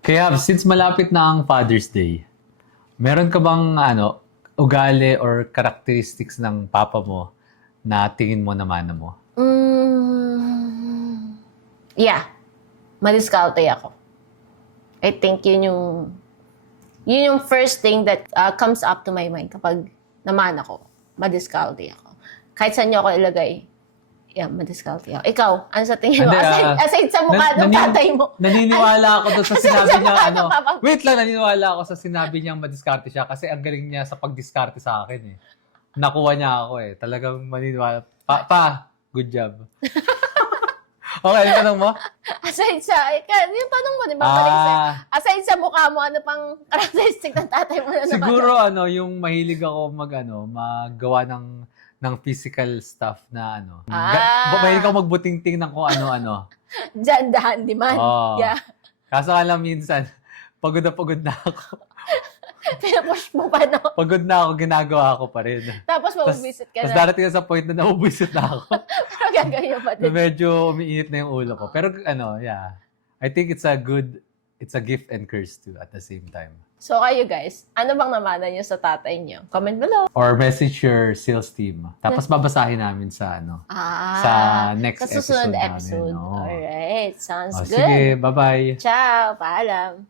Kaya since malapit na ang Father's Day, meron ka bang ano, ugali or characteristics ng papa mo na tingin mo naman mo? Mm, yeah. Madiskarte ako. I think yun yung yun yung first thing that uh, comes up to my mind kapag naman ako. Madiskarte ako. Kahit saan niyo ako ilagay, yeah, madiskarte ako. Ikaw, ano sa tingin mo? Hindi, aside, ah, aside sa mukha Nan- ng nanin- tatay mo. Naniniwala ako doon sa sinabi niya, mukha ano, ng papa wait lang, naniniwala ako sa sinabi niyang madiskarte siya kasi ang galing niya sa pagdiskarte sa akin eh. Nakuha niya ako eh. Talagang maniniwala. Pa, pa good job. okay, ano tanong mo? Aside sa, eh, ka- yung tanong mo, di ba? balik sa- Ah, aside sa mukha mo, ano pang characteristic ng tatay mo na naman? siguro ano, yung mahilig ako mag ano, maggawa ng ng physical stuff na ano. Ah. Ga- mahilig ako magbuting-ting ng kung ano-ano. Diyan, the handyman. Oo. Yeah. Kaso lang minsan, pagod na pagod na ako. Pinapush mo pa, no? Pagod na ako, ginagawa ko pa rin. Tapos mabubisit ka Tapos na. darating na sa point na nabubisit na ako. Pero gagawin pa na din. medyo umiinit na yung ulo ko. Pero ano, yeah. I think it's a good, it's a gift and curse too at the same time. So kayo guys, ano bang namana niyo sa tatay niyo? Comment below. Or message your sales team. Tapos babasahin namin sa ano, Ah, sa next sa episode, episode. namin. Oo. Alright, sounds Oh, good. sige, bye-bye. Ciao, paalam.